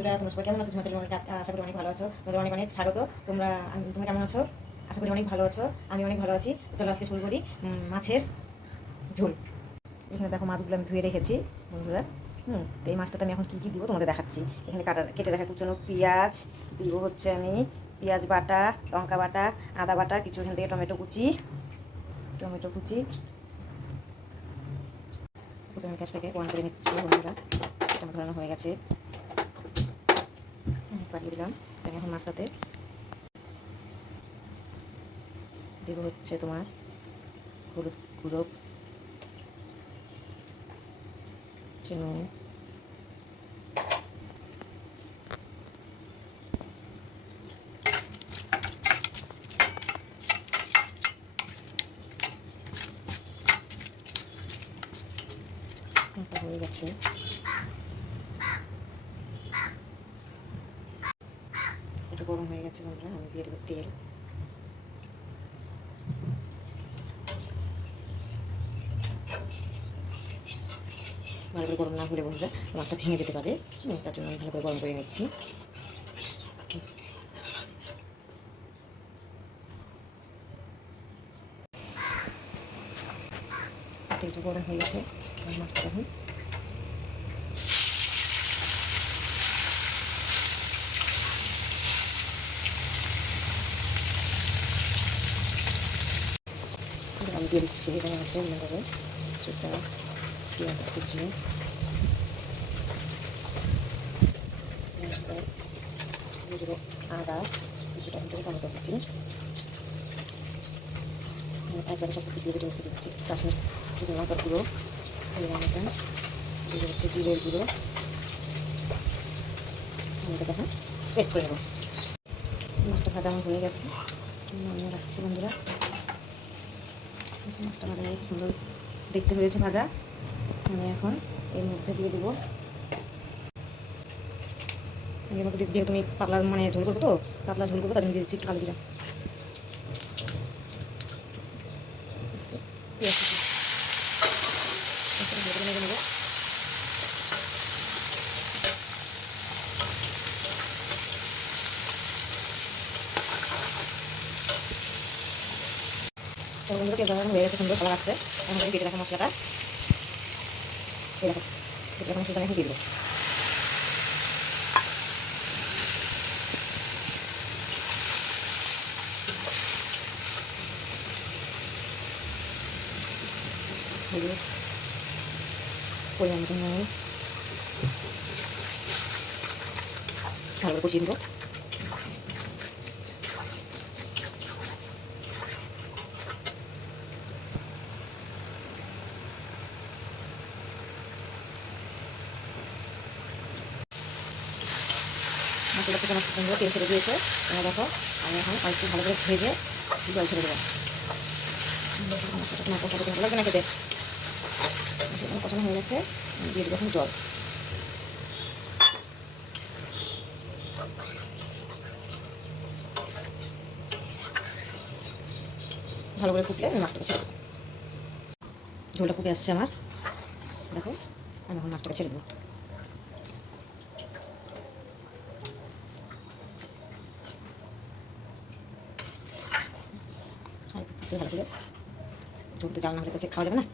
বন্ধুরা, তোমরা সবাই কেমন আছো? ঝিমাচালি মনের কাজ আশা করি অনেক ভালো আছো। তোমাদের অনেক অনেক স্বাগত। তোমরা কেমন আছো? আশা করি অনেক ভালো আছো। আমি অনেক ভালো আছি। চলো আজকে শুরু করি মাছের ঝোল। এখানে দেখো মাছগুলো আমি ধুয়ে রেখেছি বন্ধুরা। তো এই মাছটাতে আমি এখন কী কী দিব তোমাদের দেখাচ্ছি। এখানে কেটে রাখা কুচানো পেঁয়াজ দিব, হচ্ছে আমি পেঁয়াজ বাটা, লঙ্কা বাটা, আদা বাটা, কিছু এখান থেকে টমেটো কুচি। প্রথমে গ্যাসটাকে অন করে নিচ্ছি বন্ধুরা। আমার ধরানো হয়ে গেছে, পাঠিয়ে দিলাম। আমি এখন মাছটাতে দেব হচ্ছে তোমার হলুদ গুঁড়ো, নুন, হয়ে গেছে। এটা গরম হয়ে গেছে বন্ধুরা, আমি দিয়ে দেবো তেল। ভালো করে গরম না হলে বন্ধুরা মাছটা ভেঙে যেতে পারে, তার জন্য আমি ভালো করে গরম করে নিচ্ছি। তেলটা গরম হয়ে গেছে, মাছটা এখন আমি দিয়ে দিচ্ছি। এখানে হচ্ছে এভাবে কিছুটা পেঁয়াজ কুচি, আদা, কিছুটা টমেটো কুচি, একবারে সব কিছু দিয়ে দিচ্ছি। কাশ্মীর শুকনো লঙ্কার গুঁড়ো, দিয়ে হচ্ছে জিরের গুঁড়ো। আমি এটা এখন পেস্ট করে নেব। মাছটা ভাজা আমার হয়ে গেছে, আমি রাখছি বন্ধুরা। মাছটা ভাজা হয়ে গেছে, সুন্দর দেখতে হয়েছে ভাজা। আমি এখন এর মধ্যে দিয়ে দেবো, এর মধ্যে যেহেতু তুমি পাতলা ঝোল করবো, তো পাতলা ঝোল করবো, তার জন্য দিয়ে দিচ্ছি একটু কালো জিরা। বন্ধুরা পেঁয়াজ হয়ে গেছে, সুন্দর কালার আসছে। এখন আমি কেটে রাখা মশলাটা এই দেখো, কেটে রাখা মশলাটা এখন দিয়ে দেবো। পরিমাণ মতো নুন, ভালো করে কষিয়ে দেবো। মশলা থেকে আমার সুন্দর তেল ছেড়ে দিয়েছে। এবার দেখো, আমি এখন একটু ভালো করে ভেজে জল ছেড়ে দেবো। মশলাটা ভালো লাগবে না খেতে। কষানো হয়ে গেছে, দিয়ে দেবো এখন জল। ভালো করে ফুটলে আমি মাছটাকে ছেড়ে দেবো। ঝোলটা ফুটে আসছে আমার, দেখো আমি এখন মাছটাকে ছেড়ে দেবো। ভালো করে ঝোলতে জাল না হলে তো খাওয়া যাবে না,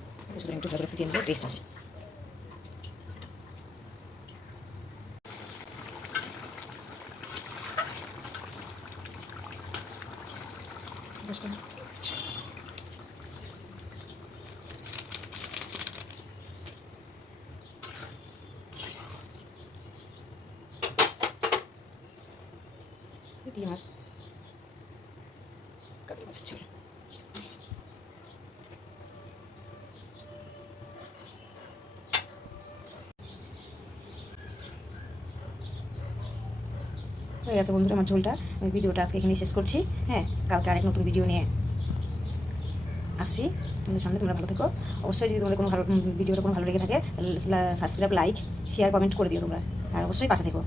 সুতরাং একটু ভালো করে ফুটিয়ে নিলে টেস্ট আছে। আমার কাতলা মাছের ঝোল হয়ে গেছে বন্ধুরা। আমার ঝোলটা, আমি ভিডিওটা আজকে এখানে শেষ করছি। হ্যাঁ, কালকে আরেক নতুন ভিডিও নিয়ে আসছি তোমাদের সামনে। তোমরা ভালো থেকো। অবশ্যই যদি তোমাদের ভিডিওটা কোনো ভালো লেগে থাকে, সাবস্ক্রাইব, লাইক, শেয়ার, কমেন্ট করে দিও তোমরা। আর অবশ্যই পাশে থেকো।